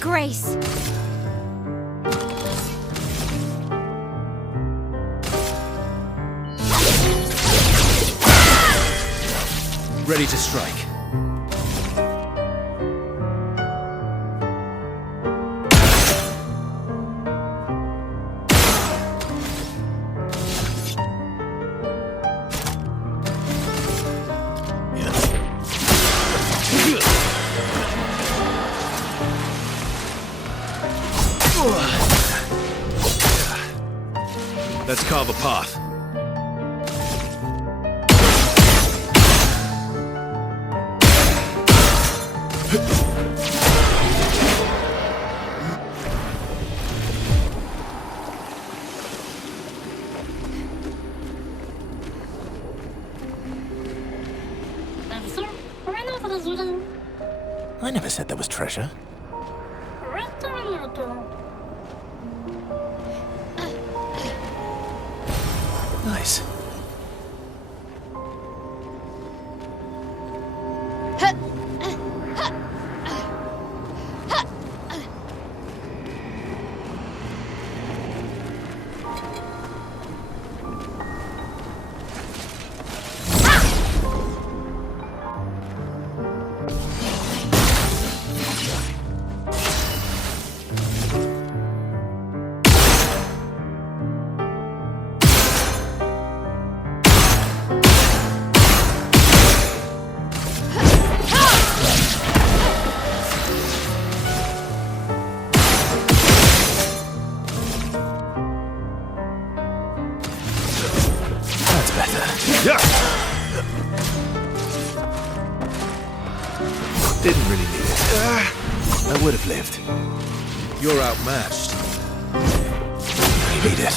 disgrace. Ready to strike. Let's carve a path. I never said there was treasure. Nice. Didn't really need it. I would have lived. You're outmatched. You need it.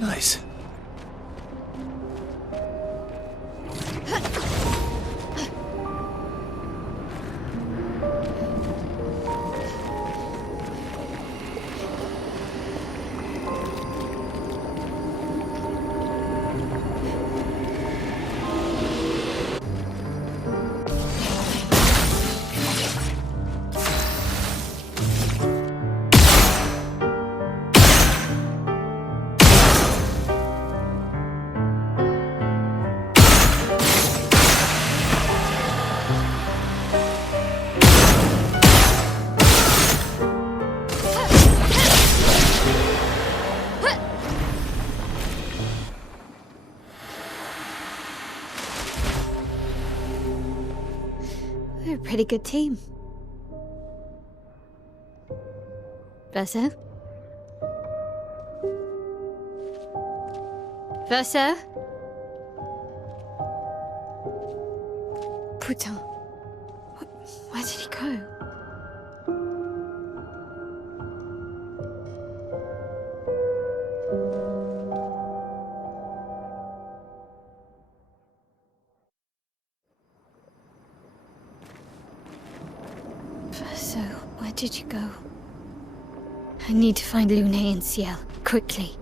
Nice. We're a pretty good team. Verso? Verso? Putain. Where did he go? Verso, where did you go? I need to find Lune and Sciel, quickly.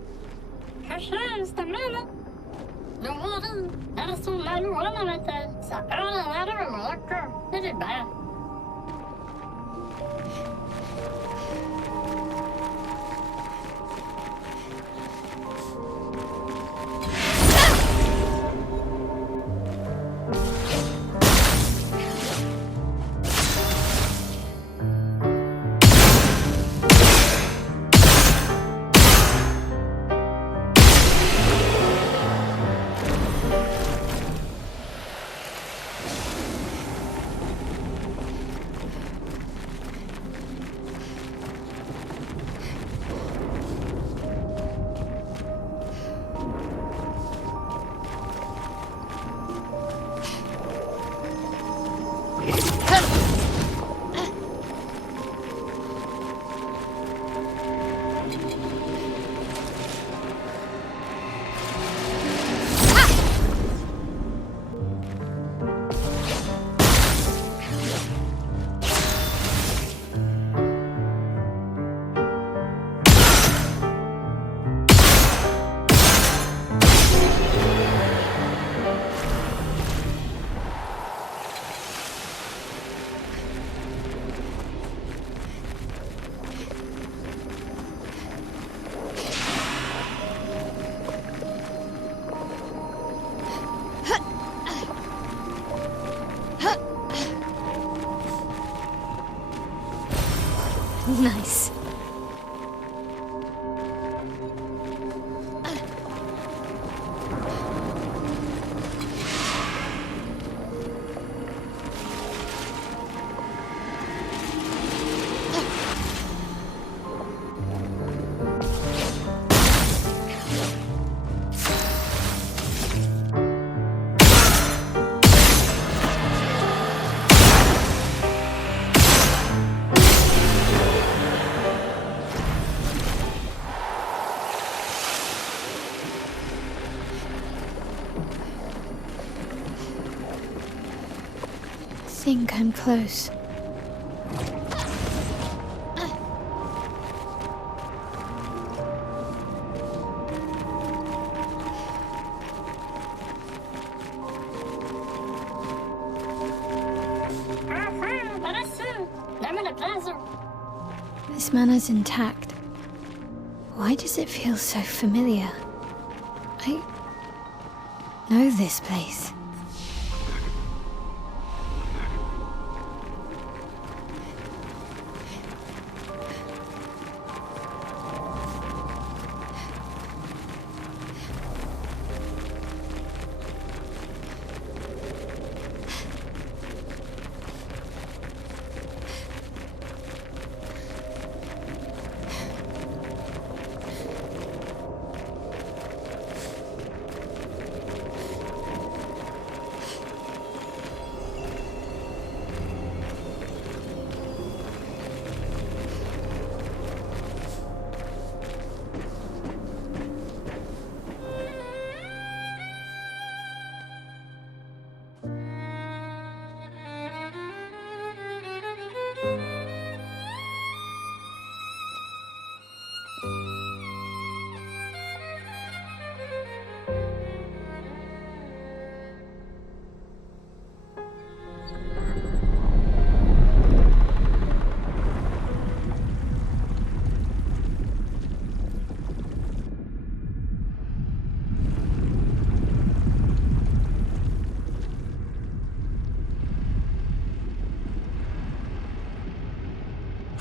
think I'm close. This manner's intact. Why does it feel so familiar? I know this place.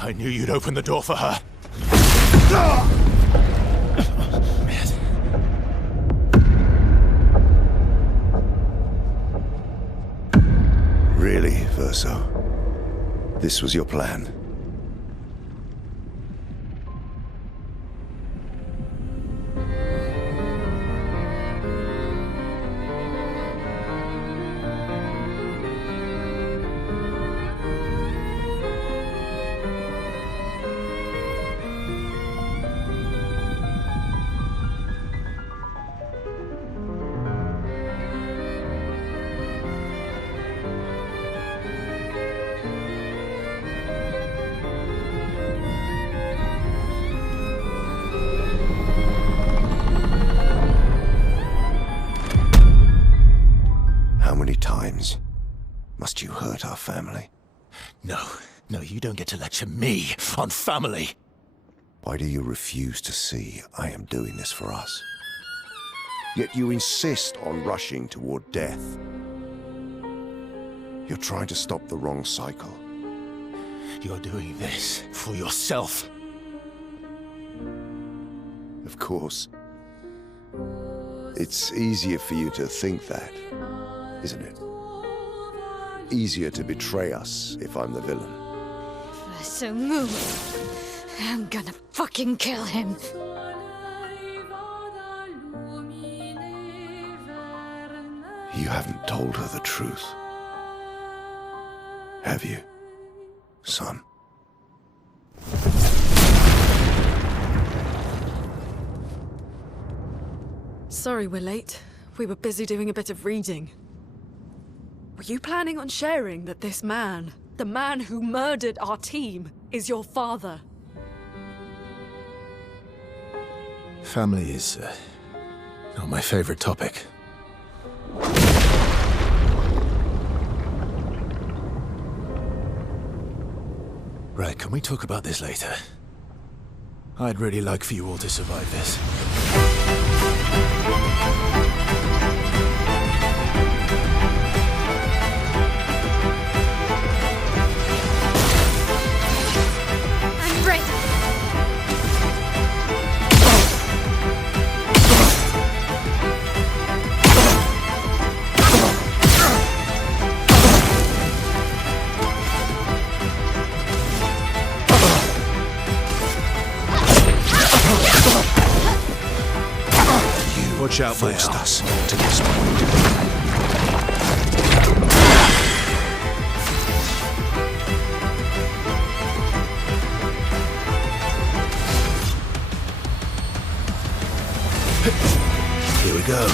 I knew you'd open the door for her. Really, Verso? This was your plan? Must you hurt our family? No, you don't get to lecture me on family. Why do you refuse to see I am doing this for us? Yet you insist on rushing toward death. You're trying to stop the wrong cycle. You're doing this for yourself. Of course. It's easier for you to think that, isn't it? Easier to betray us if I'm the villain. Verso, move. I'm gonna fucking kill him. You haven't told her the truth. Have you, son? Sorry we're late. We were busy doing a bit of reading. Were you planning on sharing that this man, the man who murdered our team, is your father? Family is not my favorite topic. Right, can we talk about this later? I'd really like for you all to survive this. Watch out, Forced Maelle. us to this point. Here we go.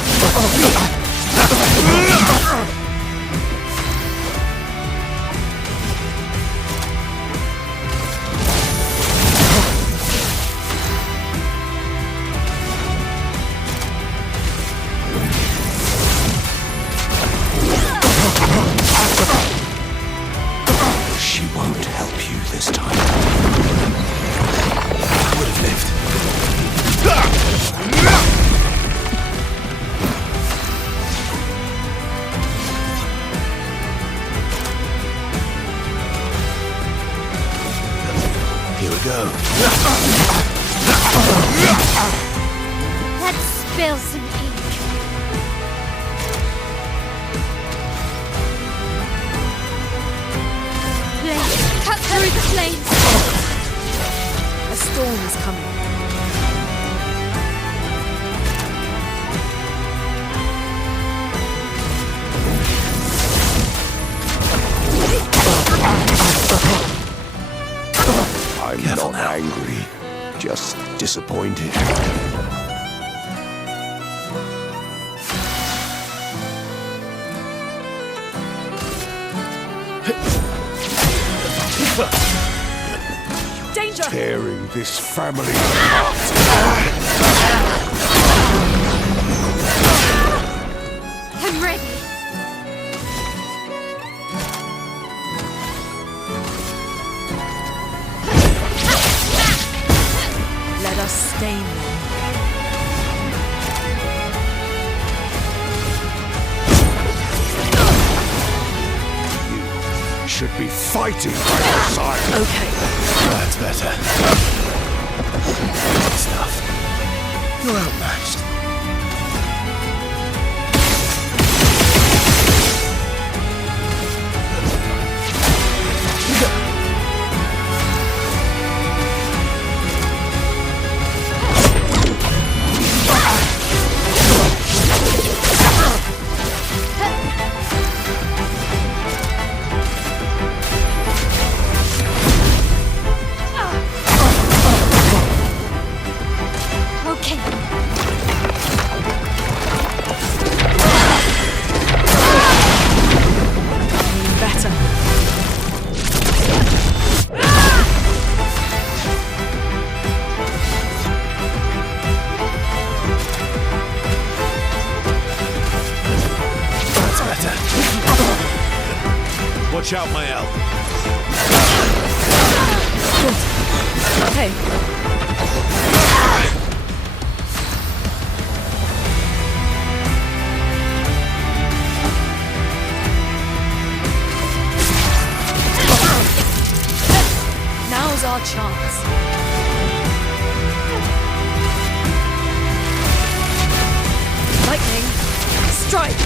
spill some ink. Flames, cut through the flames. A storm is coming. I'm Careful not now. angry, just disappointed. Danger! Tearing this family apart. I'm ready. Let us stain them. You should be fighting by your side. Okay. That's better. Good stuff. You're outmatched. Okay. Better. That's better. Watch out, Maelle. Good. Okay. Now's our chance. Lightning, strike!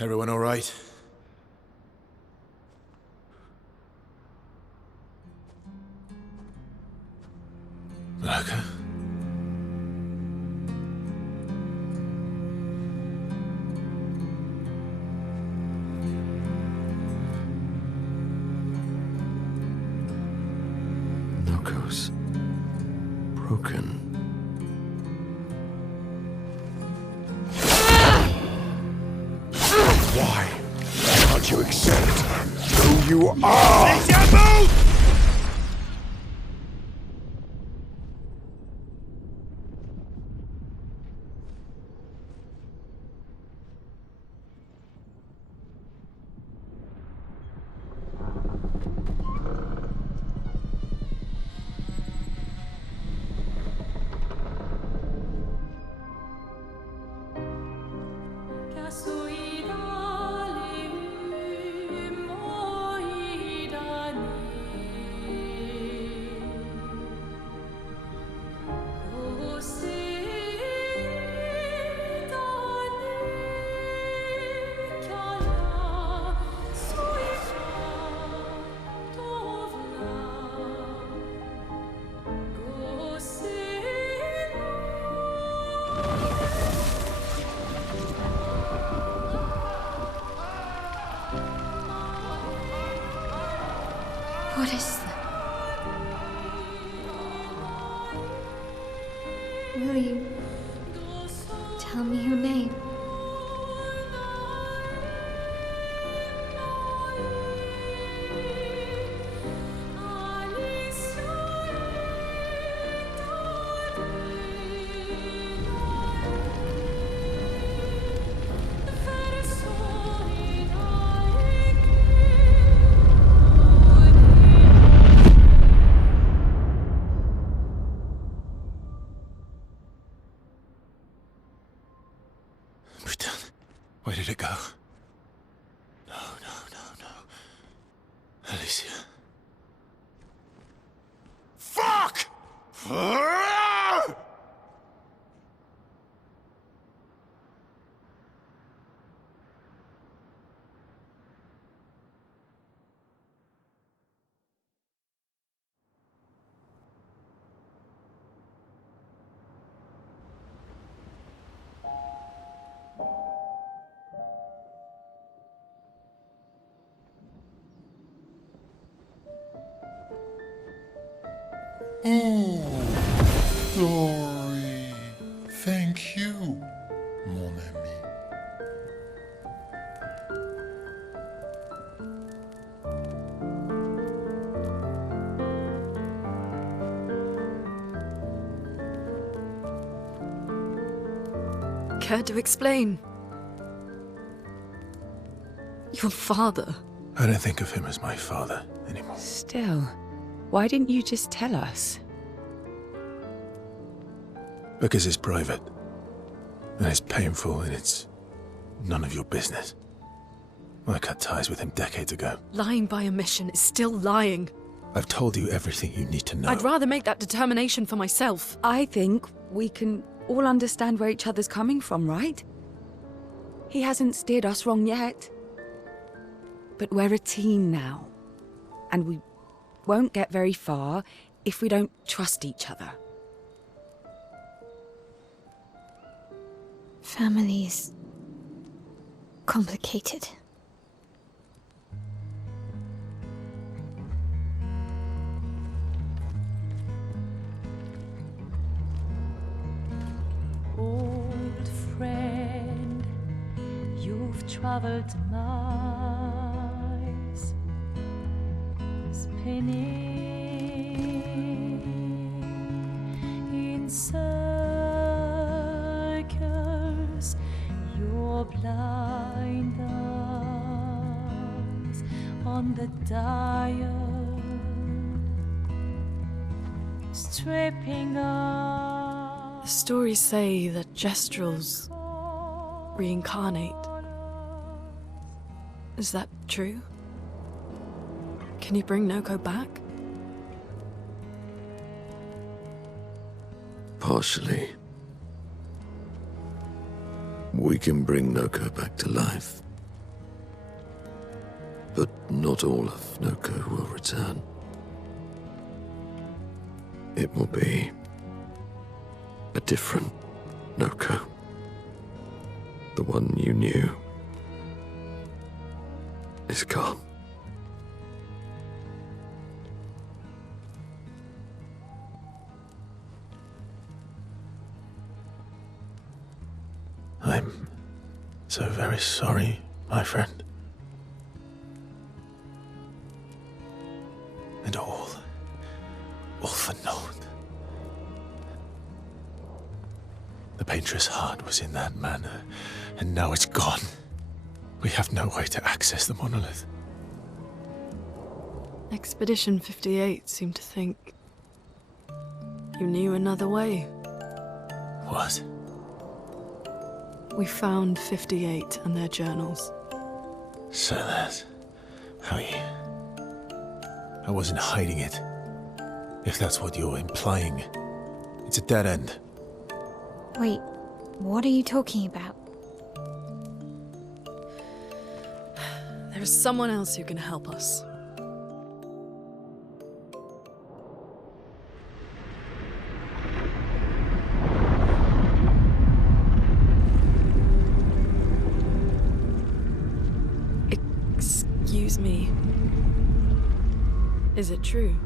Everyone all right? Lurker? Knuckles. Broken. Why can't you accept who you are? Will you tell me your name? Where did it go? No, no, no, no. Alicia. Fuck! Sorry. Thank you, mon ami. Care to explain? Your father? I don't think of him as my father anymore. Still, why didn't you just tell us? Because it's private. And it's painful and it's none of your business. I cut ties with him decades ago. Lying by omission is still lying. I've told you everything you need to know. I'd rather make that determination for myself. I think we can all understand where each other's coming from, right? He hasn't steered us wrong yet. But we're a team now. And we won't get very far if we don't trust each other. Family's complicated. Old friend, you've traveled miles, spinning in circles, your blind eyes on the dial, stripping off. The stories say that gestrels reincarnate. Is that true? Can you bring Noko back? Partially. We can bring Noko back to life. But not all of Noko will return. It will be a different Noko. The one you knew is gone. I'm so very sorry, my friend. And all for naught. The painter's heart was in that manor, and now it's gone. We have no way to access the monolith. Expedition 58 seemed to think you knew another way. What? We found 58 and their journals. So that's how you... I wasn't hiding it. If that's what you're implying. It's a dead end. Wait, what are you talking about? There is someone else who can help us. Excuse me. Is it true?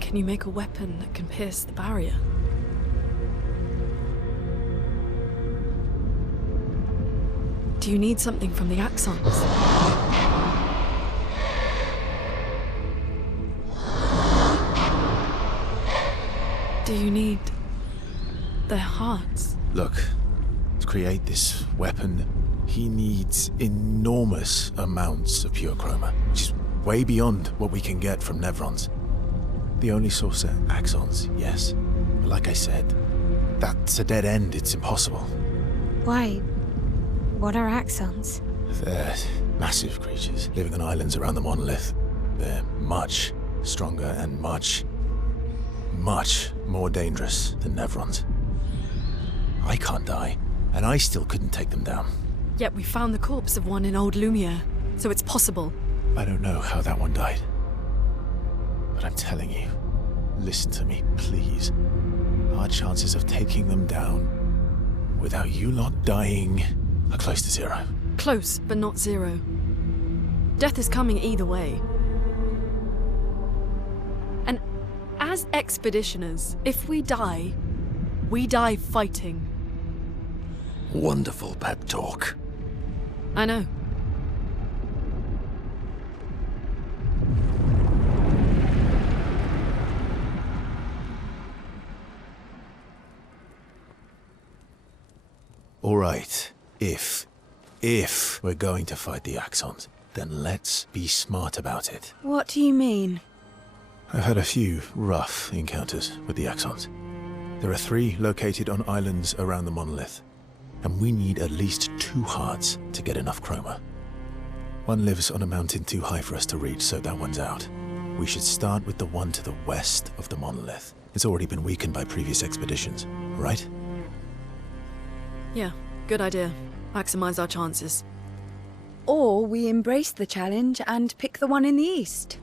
Can you make a weapon that can pierce the barrier? Do you need something from the axons? Do you need their hearts? Look, to create this weapon, he needs enormous amounts of pure chroma, which is way beyond what we can get from Nevrons. The only source are axons, yes. But like I said, that's a dead end. It's impossible. Why? What are axons? They're massive creatures living on islands around the monolith. They're much stronger and much more dangerous than Nevrons. I can't die, and I still couldn't take them down. Yet we found the corpse of one in Old Lumiere, so it's possible. I don't know how that one died. But I'm telling you, listen to me, please. Our chances of taking them down without you lot dying are close to zero. Close, but not zero. Death is coming either way. And as expeditioners, if we die fighting. Wonderful pep talk. I know. All right, if we're going to fight the axons, then let's be smart about it. What do you mean? I've had a few rough encounters with the axons. There are 3 located on islands around the monolith, and we need at least 2 hearts to get enough chroma. One lives on a mountain too high for us to reach, so that one's out. We should start with the one to the west of the monolith. It's already been weakened by previous expeditions, right? Yeah, good idea. Maximize our chances. Or we embrace the challenge and pick the one in the east.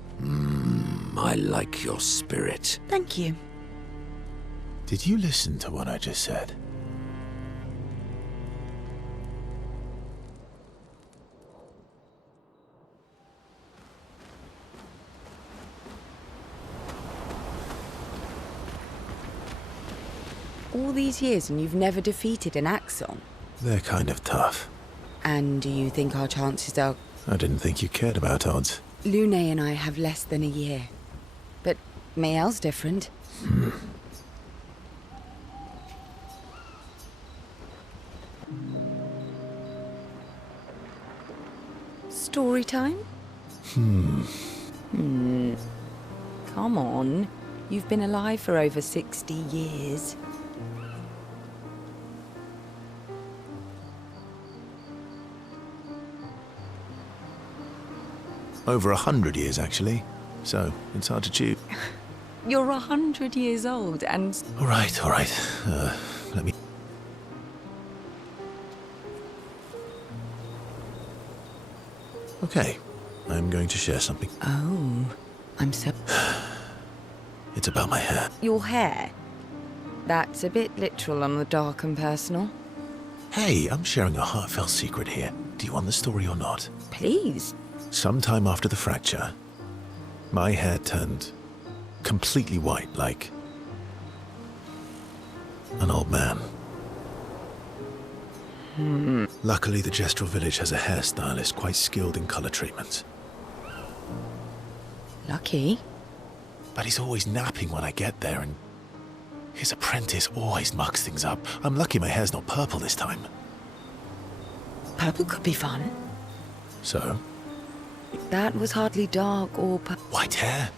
I like your spirit. Thank you. Did you listen to what I just said? All these years and you've never defeated an axon? They're kind of tough. And do you think our chances are... I didn't think you cared about odds. Lune and I have less than a year. But Maelle's different. Story time? Come on. You've been alive for over 60 years. Over 100 years, actually. So, it's hard to choose. You're 100 years old and... All right. Let me... Okay, I'm going to share something. Oh, I'm so... It's about my hair. Your hair? That's a bit literal on the dark and personal. Hey, I'm sharing a heartfelt secret here. Do you want the story or not? Please. Sometime after the fracture, my hair turned completely white, like an old man. Luckily, the Gestural village has a hairstylist quite skilled in color treatments. Lucky. But he's always napping when I get there, and his apprentice always mucks things up. I'm lucky my hair's not purple this time. Purple could be fun. So? That was hardly dark or White hair?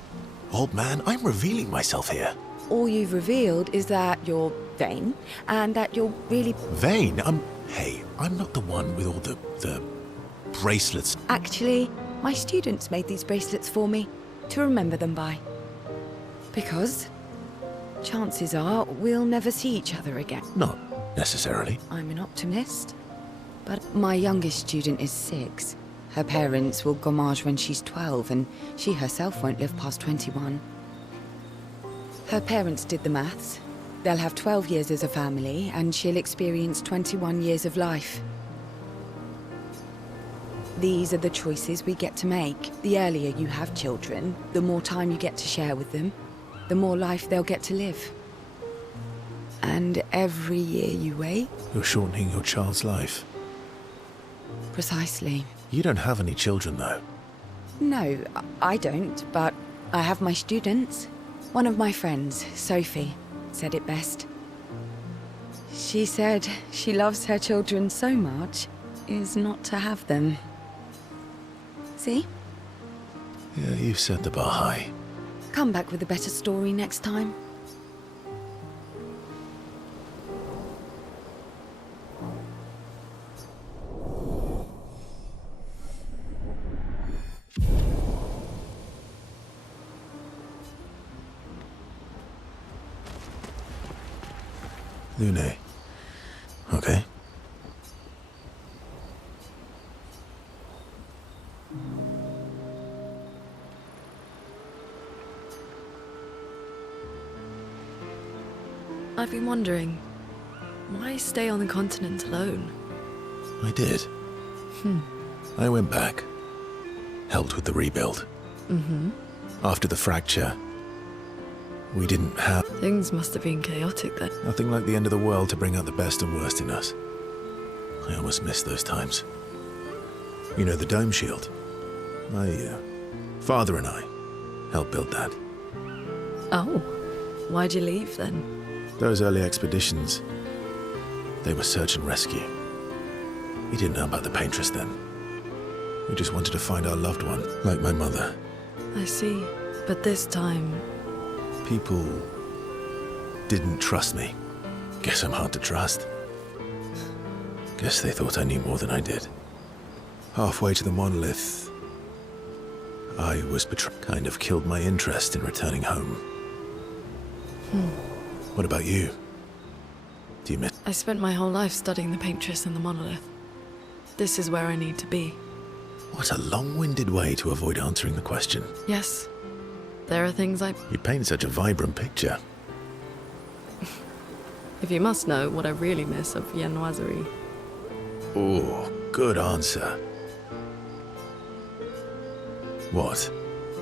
Old man, I'm revealing myself here. All you've revealed is that you're vain, and that you're really... Vain? Hey, I'm not the one with all the bracelets. Actually, my students made these bracelets for me, to remember them by. Because chances are we'll never see each other again. Not necessarily. I'm an optimist. But my youngest student is 6. Her parents will gommage when she's 12, and she herself won't live past 21. Her parents did the maths. They'll have 12 years as a family, and she'll experience 21 years of life. These are the choices we get to make. The earlier you have children, the more time you get to share with them, the more life they'll get to live. And every year you wait... You're shortening your child's life. Precisely. You don't have any children, though. No, I don't, but I have my students. One of my friends, Sophie, said it best. She said she loves her children so much is not to have them. See? Yeah, you've set the bar high. Come back with a better story next time. Lune. Okay. I've been wondering, why stay on the continent alone? I did. I went back. Helped with the rebuild. After the fracture, we didn't have... Things must have been chaotic then. Nothing like the end of the world to bring out the best and worst in us. I almost miss those times. You know, the dome shield. My father and I helped build that. Oh, why'd you leave then? Those early expeditions, they were search and rescue. We didn't know about the paintress then. We just wanted to find our loved one, like my mother. I see. But this time... People didn't trust me. Guess I'm hard to trust. Guess they thought I knew more than I did. Halfway to the monolith, I was betrayed. Kind of killed my interest in returning home. What about you? Do you miss... I spent my whole life studying the paintress and the monolith. This is where I need to be. What a long-winded way to avoid answering the question. Yes. There are things I... You paint such a vibrant picture. If you must know what I really miss of viennoiserie. Oh, good answer. What?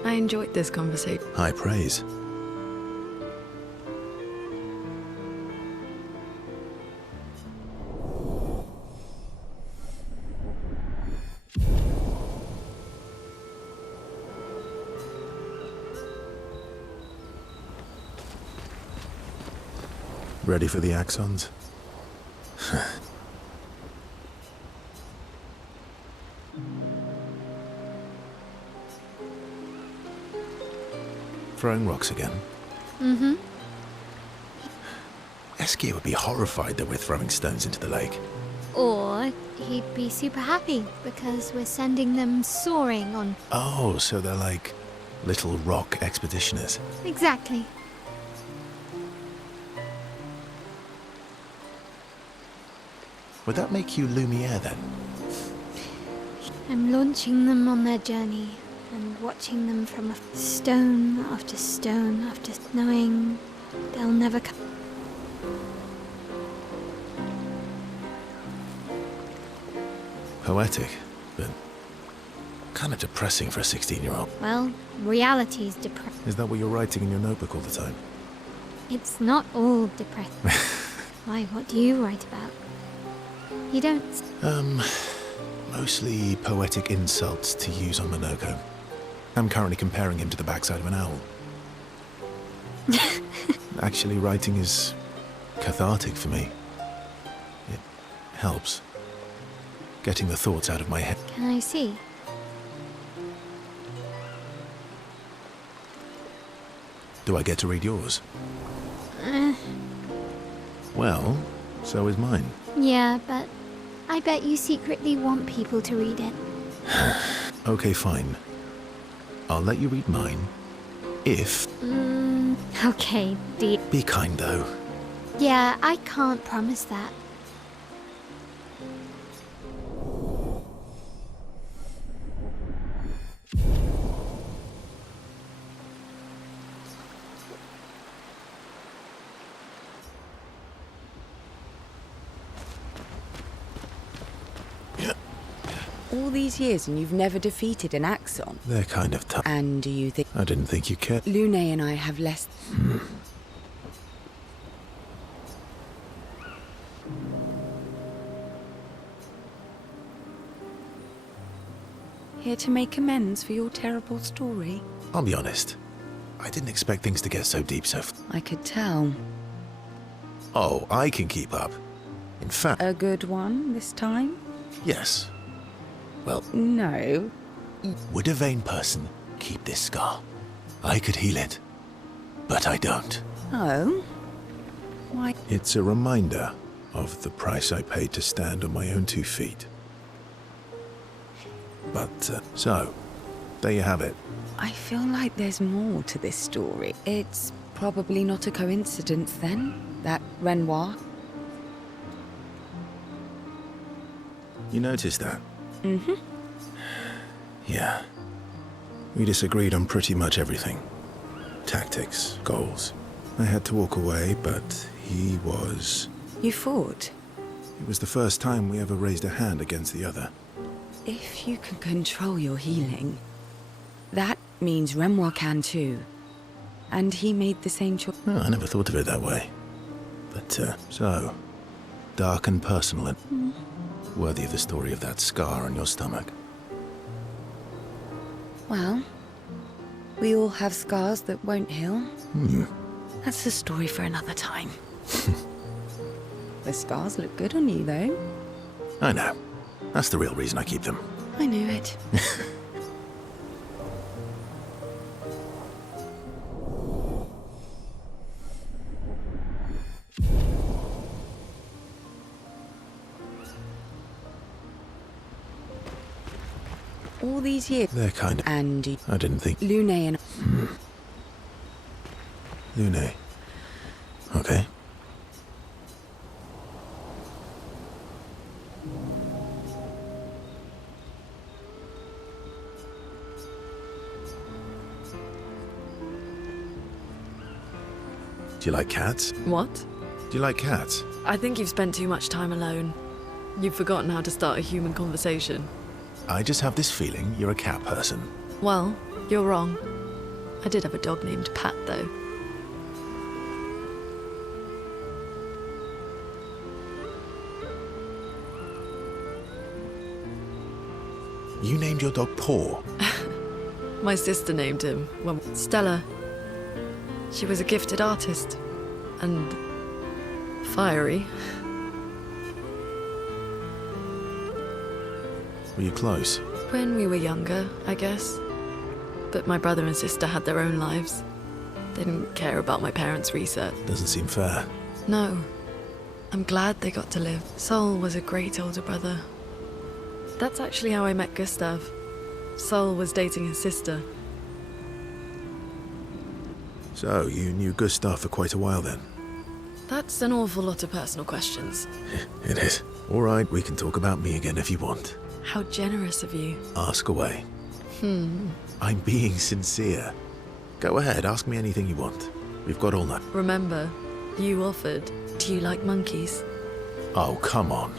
I enjoyed this conversation. High praise. Ready for the axons? Throwing rocks again? Esquie would be horrified that we're throwing stones into the lake. Or he'd be super happy because we're sending them soaring on. Oh, so they're like little rock expeditioners. Exactly. Would that make you Lumiere then? I'm launching them on their journey and watching them from stone after stone after knowing they'll never come. Poetic, but kind of depressing for a 16-year-old. Well, reality's depressing. Is that what you're writing in your notebook all the time? It's not all depressing. Why, what do you write about? You don't... Mostly poetic insults to use on Monoco. I'm currently comparing him to the backside of an owl. Actually, writing is cathartic for me. It helps. Getting the thoughts out of my head. Can I see? Do I get to read yours? Well, so is mine. Yeah, but I bet you secretly want people to read it. Okay, fine. I'll let you read mine, if... Okay, dear. Be kind, though. Yeah, I can't promise that. All these years and you've never defeated an axon? They're kind of tough. And do you think... I didn't think you cared. Lune and I have less... Here to make amends for your terrible story? I'll be honest. I didn't expect things to get so deep I could tell. Oh, I can keep up. In fact... A good one this time? Yes. Well... No. Would a vain person keep this scar? I could heal it. But I don't. Oh? Why? It's a reminder of the price I paid to stand on my own 2 feet. But, so, there you have it. I feel like there's more to this story. It's probably not a coincidence then, that Renoir. You noticed that? Mm-hmm. Yeah. We disagreed on pretty much everything. Tactics, goals. I had to walk away, but he was... You fought? It was the first time we ever raised a hand against the other. If you can control your healing, that means Renoir can too. And he made the same choice. Oh, I never thought of it that way. But, so... dark and personal and... worthy of the story of that scar on your stomach. Well, we all have scars that won't heal. That's a story for another time. The scars look good on you, though. I know. That's the real reason I keep them. I knew it. All these years. They're kind of... And I didn't think... Lune and... Lune. Okay. Do you like cats? What? Do you like cats? I think you've spent too much time alone. You've forgotten how to start a human conversation. I just have this feeling you're a cat person. Well, you're wrong. I did have a dog named Pat, though. You named your dog Paw. My sister named him. Well, Stella. She was a gifted artist. And... fiery. Were you close? When we were younger, I guess. But my brother and sister had their own lives. They didn't care about my parents' research. Doesn't seem fair. No. I'm glad they got to live. Sol was a great older brother. That's actually how I met Gustave. Sol was dating his sister. So, you knew Gustave for quite a while then? That's an awful lot of personal questions. It is. All right, we can talk about me again if you want. How generous of you. Ask away. I'm being sincere. Go ahead, ask me anything you want. We've got all night. Remember, you offered. Do you like monkeys? Oh, come on.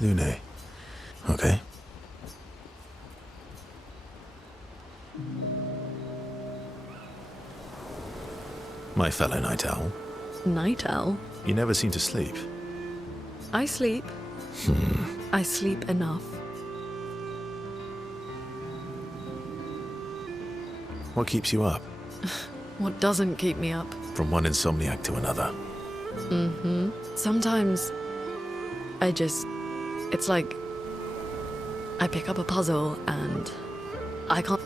Lune. Okay. My fellow night owl. Night owl? You never seem to sleep. I sleep. I sleep enough. What keeps you up? What doesn't keep me up? From one insomniac to another. Sometimes it's like I pick up a puzzle and I can't...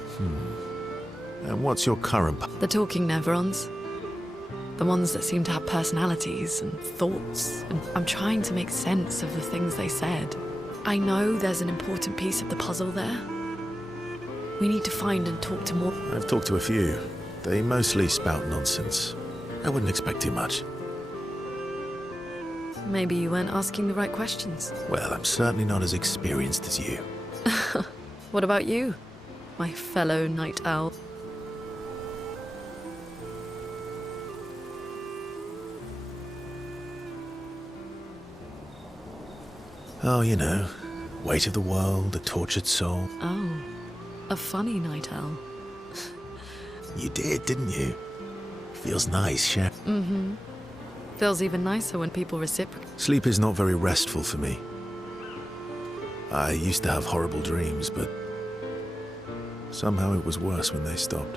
And what's your current... The talking neurons. The ones that seem to have personalities and thoughts. And I'm trying to make sense of the things they said. I know there's an important piece of the puzzle there. We need to find and talk to more... I've talked to a few. They mostly spout nonsense. I wouldn't expect too much. Maybe you weren't asking the right questions. Well, I'm certainly not as experienced as you. What about you, my fellow night owl? Oh, you know, weight of the world, a tortured soul. Oh, a funny night owl. You did, didn't you? Feels nice, Chef. Mm-hmm. Feels even nicer when people reciprocate. Sleep is not very restful for me. I used to have horrible dreams, but somehow it was worse when they stopped.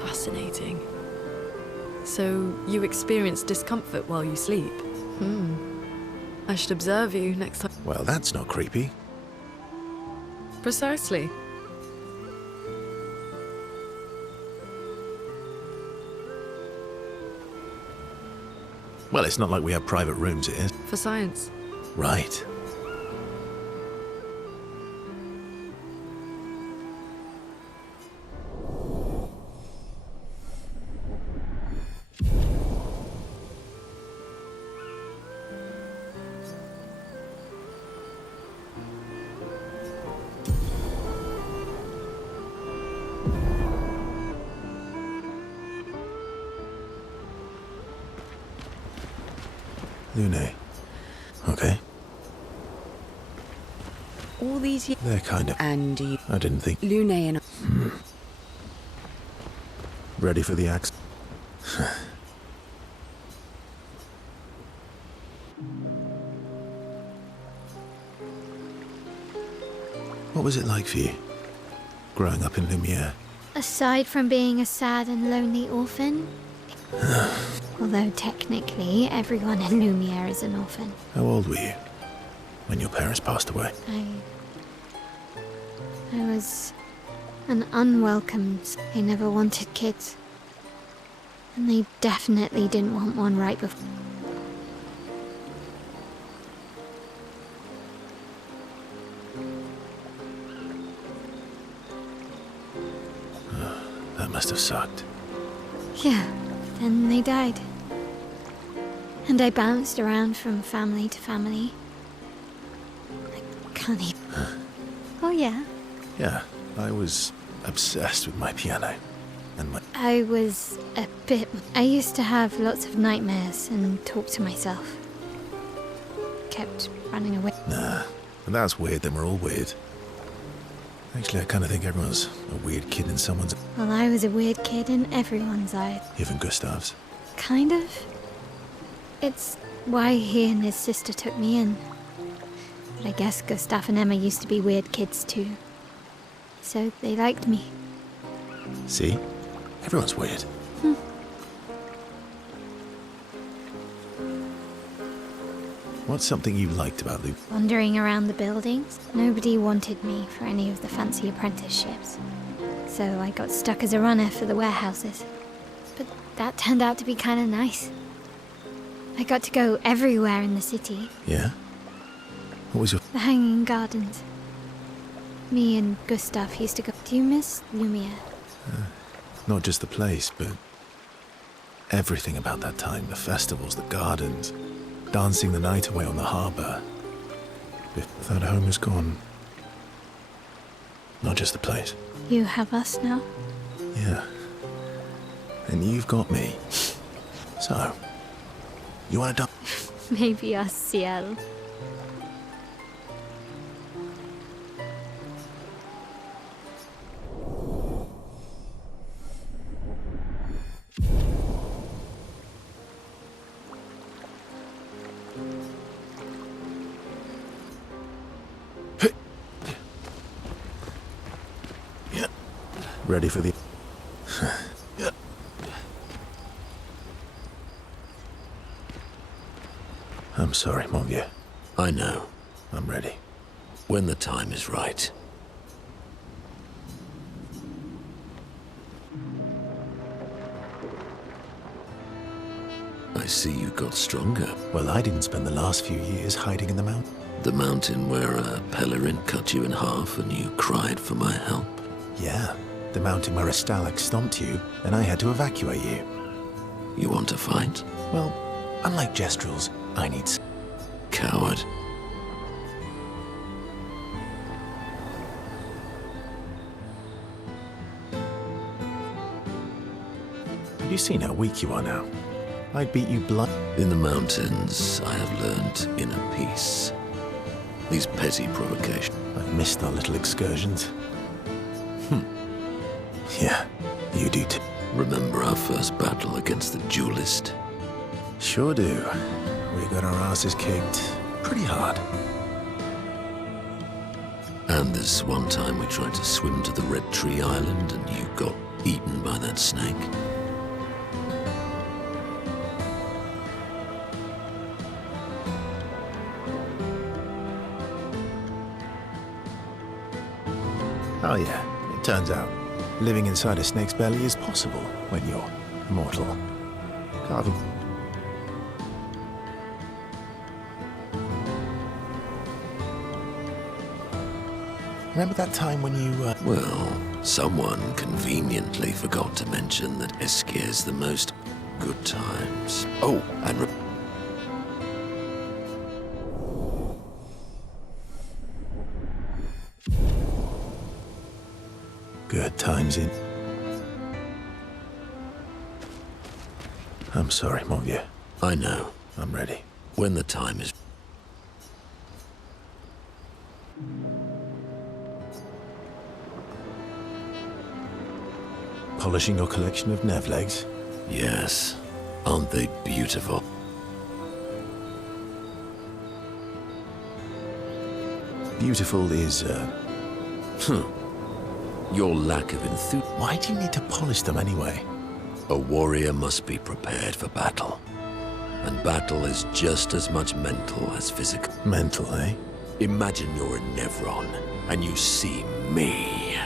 Fascinating. So, you experience discomfort while you sleep? I should observe you next time. Well, that's not creepy. Precisely. Well, it's not like we have private rooms here. For science. Right. Lune. Okay. All these years. They're kind of... And you. I didn't think... Lune and. Ready for the axe? What was it like for you, growing up in Lumiere? Aside from being a sad and lonely orphan, although technically everyone in Lumiere is an orphan. How old were you when your parents passed away? I was an unwelcomed. They never wanted kids. And they definitely didn't want one right before. That must have sucked. Yeah, then they died. And I bounced around from family to family. I can't even... Oh yeah? Yeah, I was obsessed with my piano. And my... I was a bit... I used to have lots of nightmares and talk to myself. Kept running away. Nah, if that's weird, then we're all weird. Actually, I kind of think everyone's a weird kid in someone's... Well, I was a weird kid in everyone's eyes. Even Gustave's. Kind of. It's why he and his sister took me in. But I guess Gustave and Emma used to be weird kids too. So they liked me. See? Everyone's weird. What's something you liked about Luke? Wandering around the buildings, nobody wanted me for any of the fancy apprenticeships. So I got stuck as a runner for the warehouses. But that turned out to be kind of nice. I got to go everywhere in the city. Yeah? What was your... The Hanging Gardens. Me and Gustave used to go... Do you miss Lumiere? Not just the place, but everything about that time. The festivals, the gardens, dancing the night away on the harbour. If that home is gone, not just the place. You have us now? Yeah. And you've got me. So, you want to... Maybe us, Sciel. Ready for the... I'm sorry, mon vieux. I know. I'm ready. When the time is right. I see you got stronger. Well, I didn't spend the last few years hiding in the mountain. The mountain where a pelerin cut you in half and you cried for my help. Yeah, the mountain where a stalag stomped you and I had to evacuate you. You want to fight? Well, unlike Gestrels, I need... Coward. Have you seen how weak you are now? I'd beat you blood... In the mountains, I have learned inner peace. These petty provocations. I've missed our little excursions. Yeah, you do too. Remember our first battle against the duelist? Sure do. We got our asses kicked pretty hard. And this one time we tried to swim to the Red Tree Island and you got eaten by that snake. Oh yeah, it turns out living inside a snake's belly is possible when you're immortal. Carving. Remember that time when you, Well, someone conveniently forgot to mention that Esquie is the most good times. Oh, and Good times in... I'm sorry, mon vieux. I know. I'm ready. When the time is... Polishing your collection of Nev legs? Yes. Aren't they beautiful? Beautiful is, Your lack of enthusiasm. Why do you need to polish them anyway? A warrior must be prepared for battle. And battle is just as much mental as physical. Mental, eh? Imagine you're a Nevron, and you see me.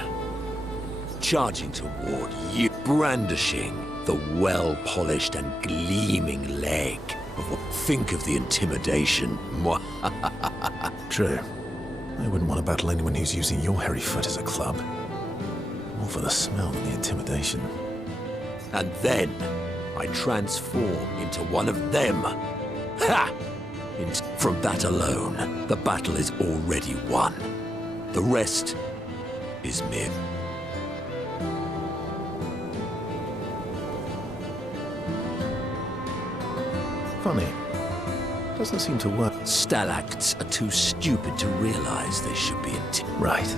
Charging toward you, brandishing the well-polished and gleaming leg. Think of the intimidation. True. I wouldn't want to battle anyone who's using your hairy foot as a club. More for the smell than the intimidation. And then I transform into one of them. Ha! From that alone, the battle is already won. The rest is mere. Funny. Doesn't seem to work. Stalacts are too stupid to realize they should be Right.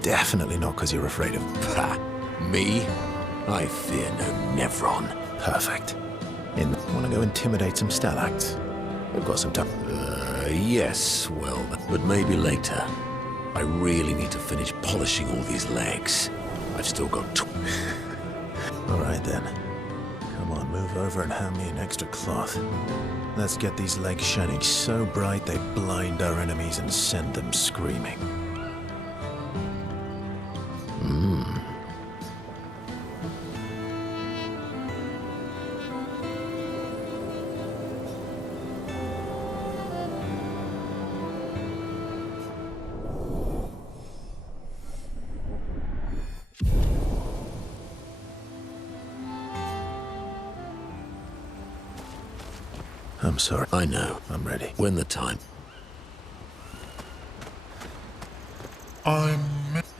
Definitely not because you're afraid of... Ha! Me? I fear no Nevron. Perfect. Want to go intimidate some stalacts? We've got some time. Yes, well, but maybe later. I really need to finish polishing all these legs. I've still got All right then. Come on, move over and hand me an extra cloth. Let's get these legs shining so bright they blind our enemies and send them screaming. I'm sorry. I know. I'm ready. When the time...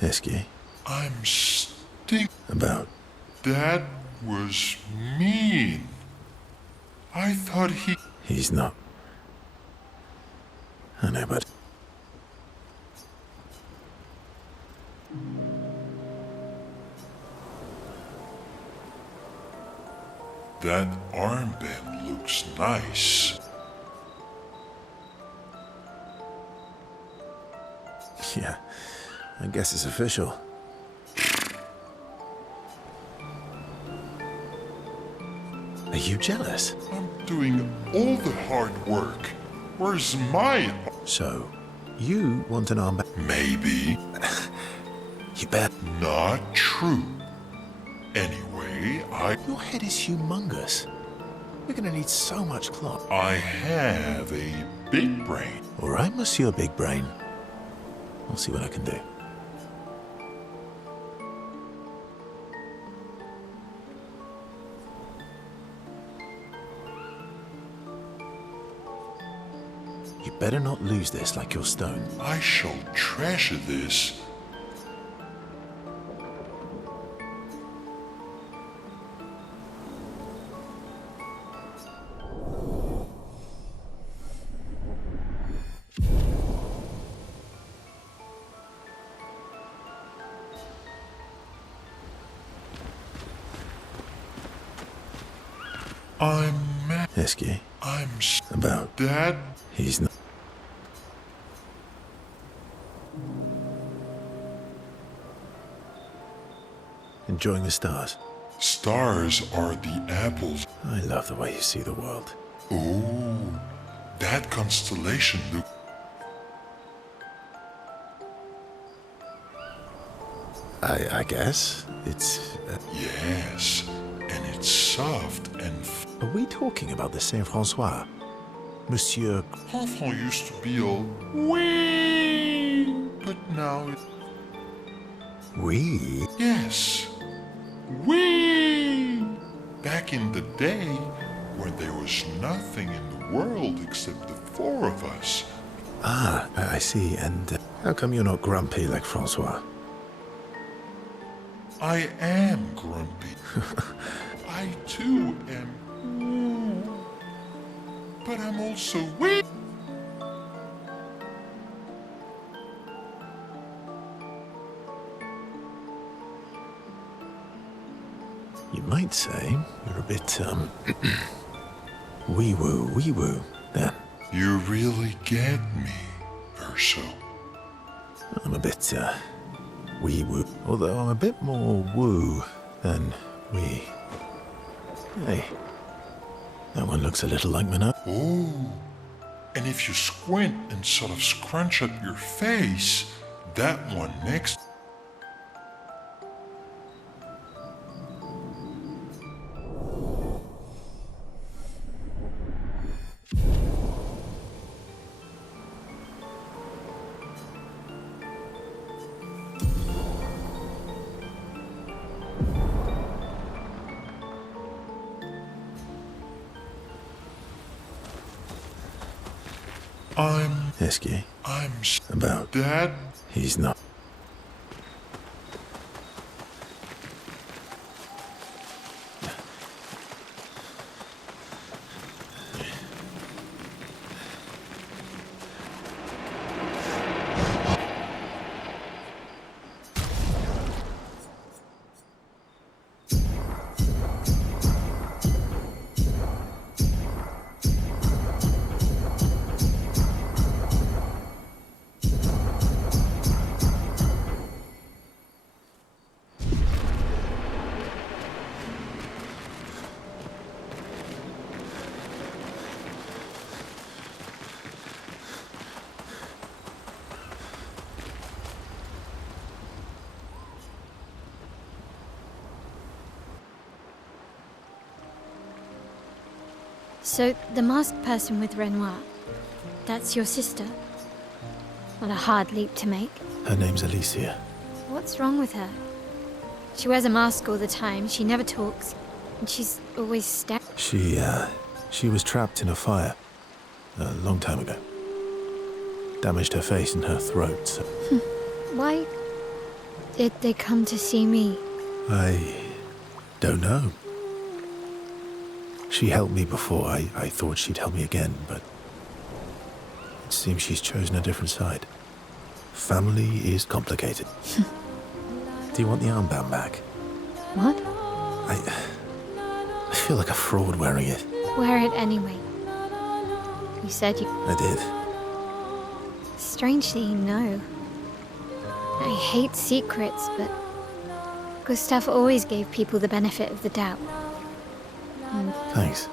Esquie? I'm stink. About? That was mean. I thought he... He's not. I know, but... That armband looks nice. Yeah, I guess it's official. Are you jealous? I'm doing all the hard work. Where's my... So, you want an armband? Maybe. You bet. Not true. Anyway, Your head is humongous. We're gonna need so much cloth. I have a big brain. All right, Monsieur Big Brain. I'll see what I can do. You better not lose this like your stone. I shall treasure this. I'm mad. Esquie, I'm about. Dad? He's not. Enjoying the stars. Stars are the apples. I love the way you see the world. Oh, that constellation look. I guess it's. Yes, and it's soft and. Are we talking about the Saint Francois, Monsieur? Enfant used to be all wee, but now it. We? Yes, wee. Back in the day, when there was nothing in the world except the four of us. Ah, I see. And how come you're not grumpy like Francois? I am grumpy. I too am. But I'm also weak. You might say you're a bit, wee-woo, then. You really get me, Verso. I'm a bit, wee-woo. Although I'm a bit more woo than wee. Hey, that one looks a little like Monoco. Oh, and if you squint and sort of scrunch up your face, that one next. Esquie, I'm about. Dad? He's not. So, the masked person with Renoir, that's your sister? What a hard leap to make. Her name's Alicia. What's wrong with her? She wears a mask all the time, she never talks, and she's always staring. She was trapped in a fire a long time ago. Damaged her face and her throat, so... Why did they come to see me? I don't know. She helped me before. I thought she'd help me again, but it seems she's chosen a different side. Family is complicated. Do you want the armband back? What? I feel like a fraud wearing it. Wear it anyway. You said you... I did. Strangely, no. I hate secrets, but Gustave always gave people the benefit of the doubt. Thanks.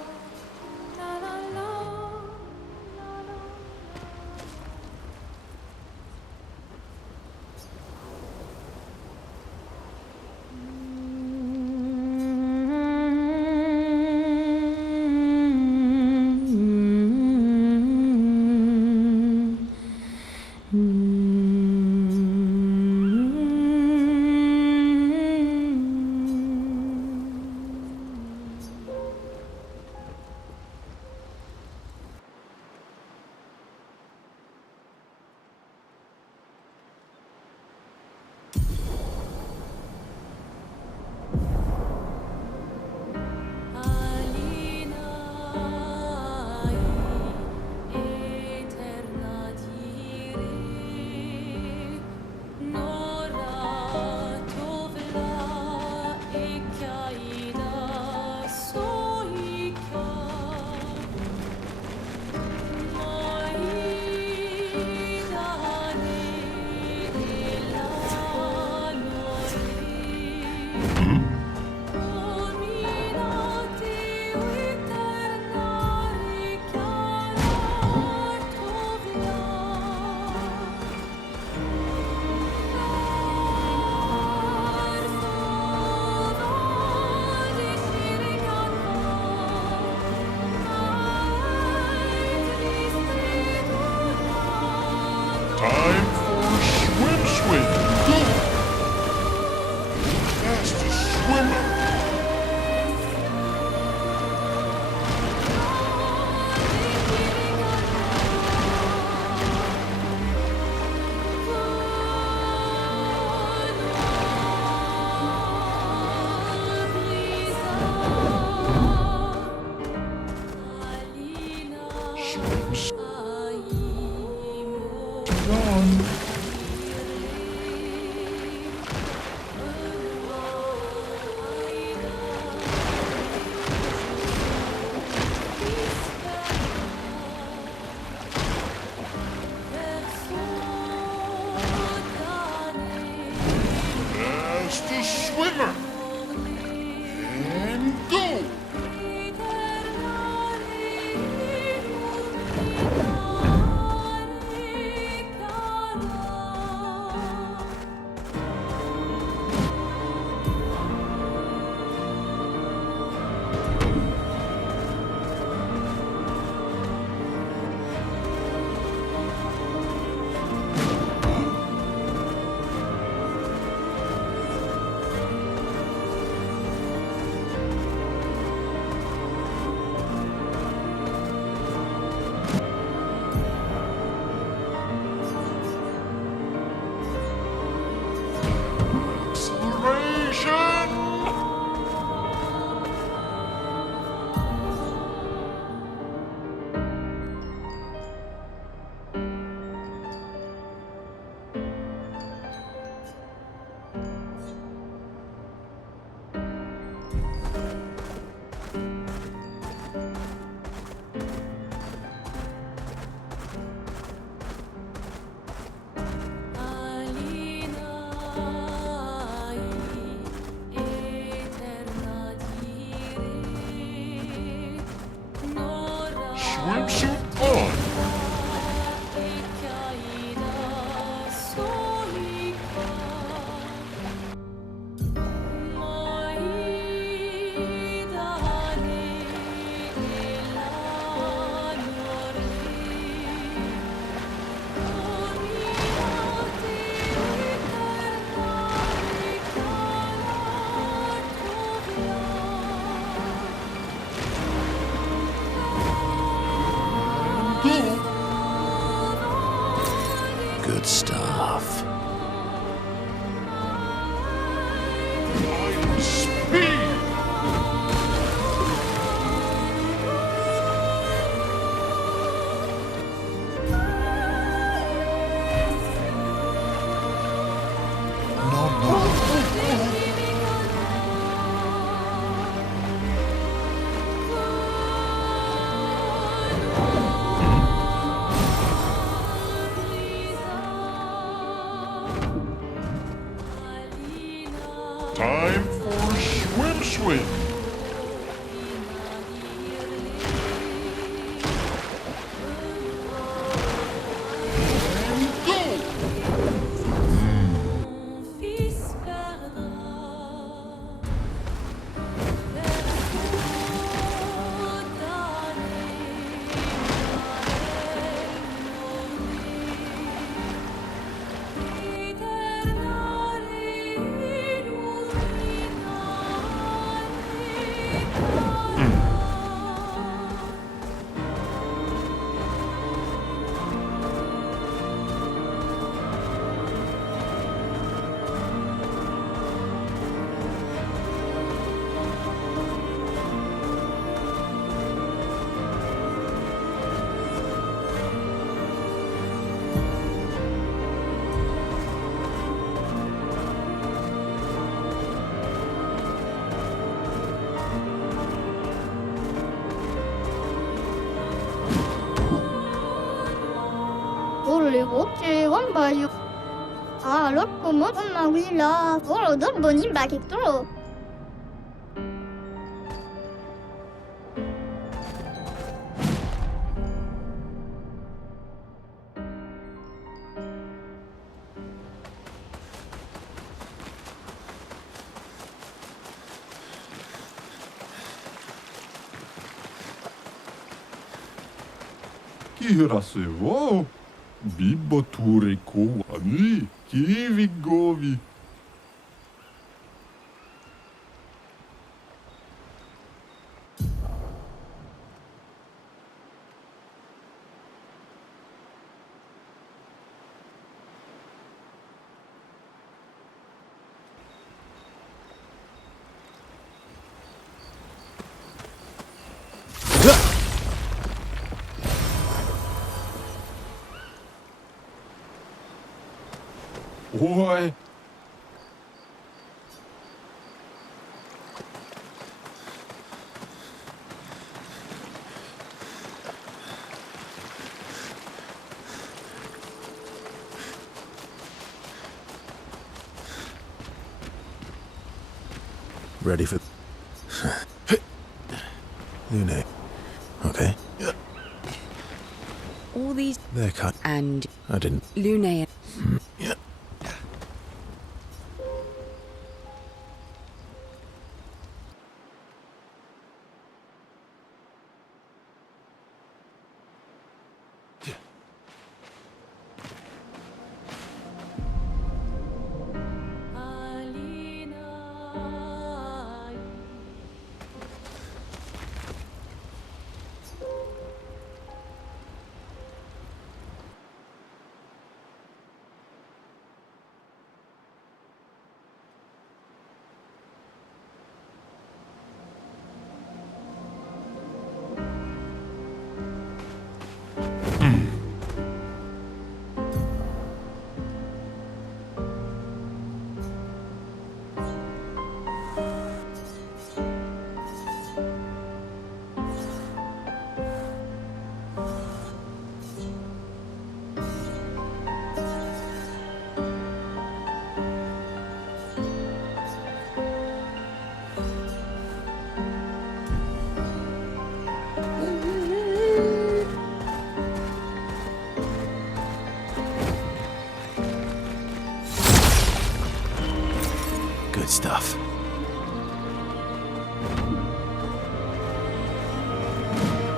stuff. Speed! Time for swim. And go! Alors comment on a là pour d'autres bonnes baguettes. Kirasevo, Biboture Koani, Kivigovi. Oi! Ready for... Lune. Okay. All these... They're cut. And... I didn't... Lune... Yeah. Good stuff.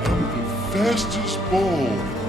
I'm the fastest ball.